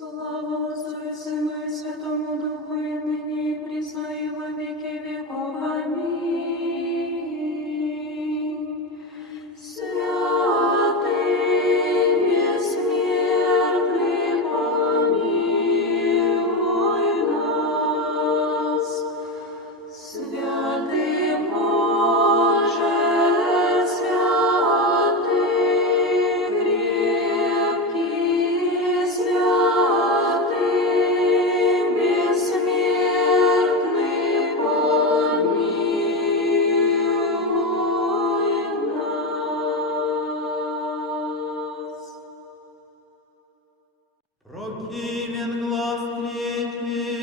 Слава Отцу и Сыну и Святому Духу, и ныне и присно и во веки веков. Аминь. Святый бессмертный, помилуй нас. Святый Боже, святый крепкий, святый бессмертный, помилуй нас. Прокимен глаз третий,